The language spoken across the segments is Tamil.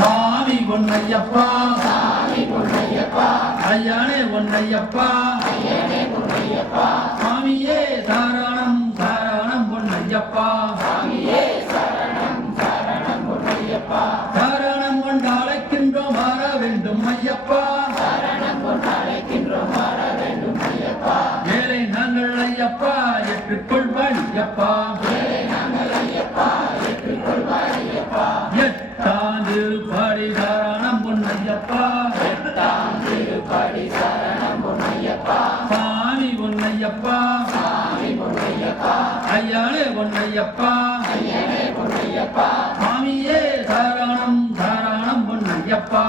சாமி பொன்னையப்பா. ஐயானே பொன்னையப்பா. சாமியே தாராளம் தாராளம் பொன்னையப்பா. பொன்னையப்பா. ஐயாளே பொன்னையப்பா. சாமியே தாராளம் தாராளம் பொன்னையப்பா.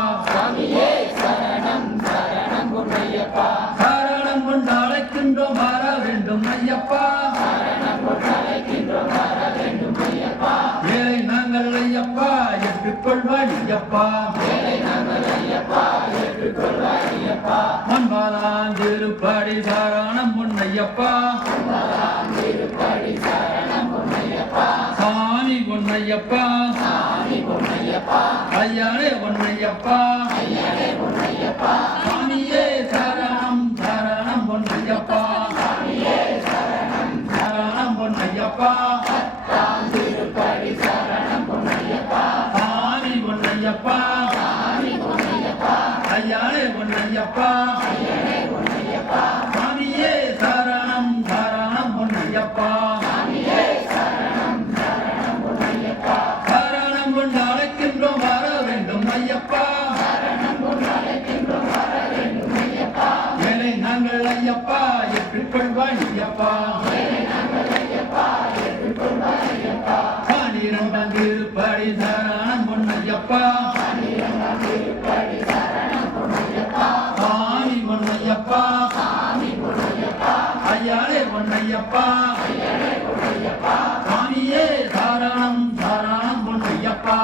தாராளம் கொண்டு அழைக்கின்றோம் வர வேண்டும் ஐயப்பா. ஏழை நாங்கள் ஐயப்பா ஏற்றுக்கொள்வாய் ஐயப்பா. மண்பாலான் திருப்படி பொன்னையப்பா. சாமி பொன்னையப்பா. ஐயாரே பொன்னையப்பா. சாமியே. ஏற்றுக்கொள்வாய் திருப்படி தாராளம் பொன்னையப்பா சாமி பொன்னையப்பா ஐயாளே பொன்னையப்பா சாமியே தாராளம் தாராளம் பொன்னையப்பா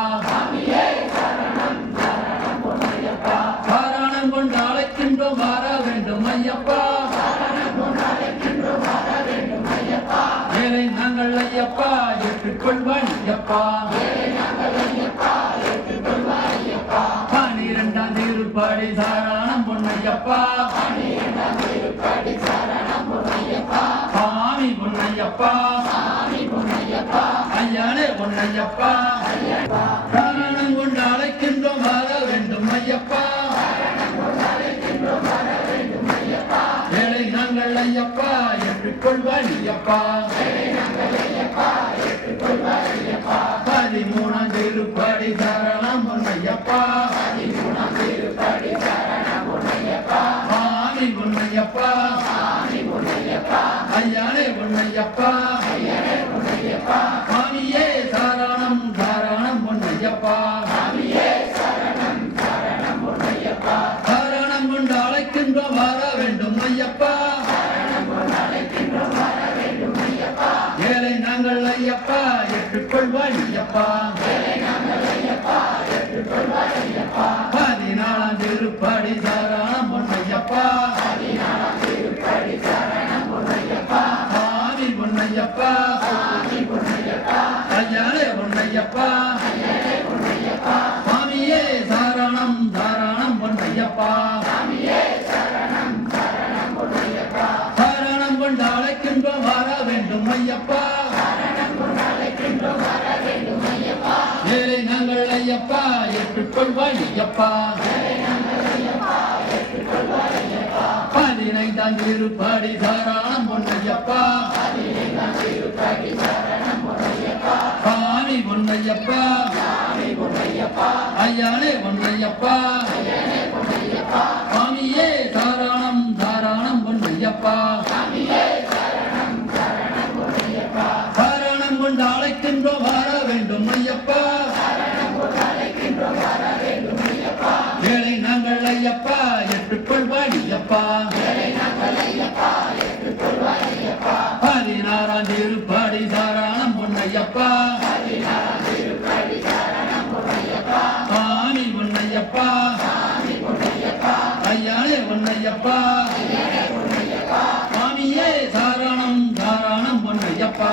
தாராளம் கொண்டு அழைக்கின்றோம் வர வேண்டும் ஐயப்பா. ஐயப்பா. பனிரெண்டாம் திருப்படி தாராளம் பொன்னையப்பா. சாமி பொன்னையப்பா. ஐயானே பொன்னையப்பா. தாராளம் கொண்டு அழைக்கின்றோம் வர வேண்டும் ஐயப்பா. ஏழை நாங்கள் ஐயப்பா ஏற்றுக்கொள்வாய் ஐயப்பா. பொன்னையப்பா சாமியே தாராளம் தாராளம் பொன்னையப்பா தாராளம் கொண்டு அழைக்கின்றோம் வர வேண்டும் ஐயப்பா. ஏழை நாங்கள் ஐயப்பா ஏற்றுக்கொள்வாய் ஐயப்பா. ஐயப்பா. பதினைந்தாம் திருப்படி தாராளம் பொன்னையப்பா பாணி பொன்னையப்பா ஐயானே பொன்னையப்பா சுவாமியே தாராணம் தாராணம் பொன்னையப்பா தாராளம் கொண்டு அழைக்கின்றோம் வர வேண்டும் ஐயப்பா. முன்னையப்பா ஆமி முன்னையப்பா ஐயானே முன்னையப்பா சாமியே சாரணம் சாரணம் பொன்னையப்பா.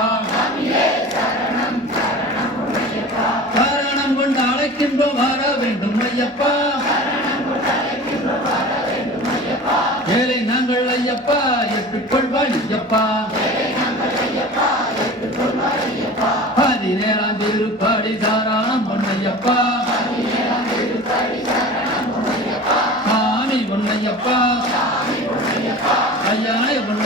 சாரணம் கொண்டு அழைக்கின்றோம் வர வேண்டும் ஐயப்பா. ஏழை நாங்கள் ஐயப்பா எட்டுக்கொள்வாய் ஐயப்பா. ஐயப்பா ஐயனாயப்பா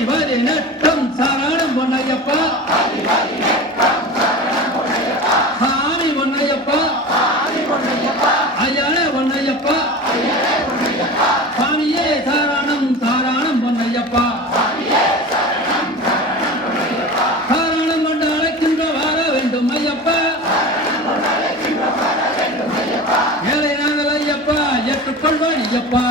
அனைவரி நட்டம் சரணம் பொன்னையப்பா சாமி பொன்னையப்பா ஐயன பொன்னையப்பா சாமியே சரணம் சரணம் பொன்னையப்பா சரணம் கொண்டு அழைக்கின்ற வர வேண்டும் ஐயப்பா ஏழை நாங்கள் ஐயப்பா ஏற்றுக்கொள்வான் ஐயப்பா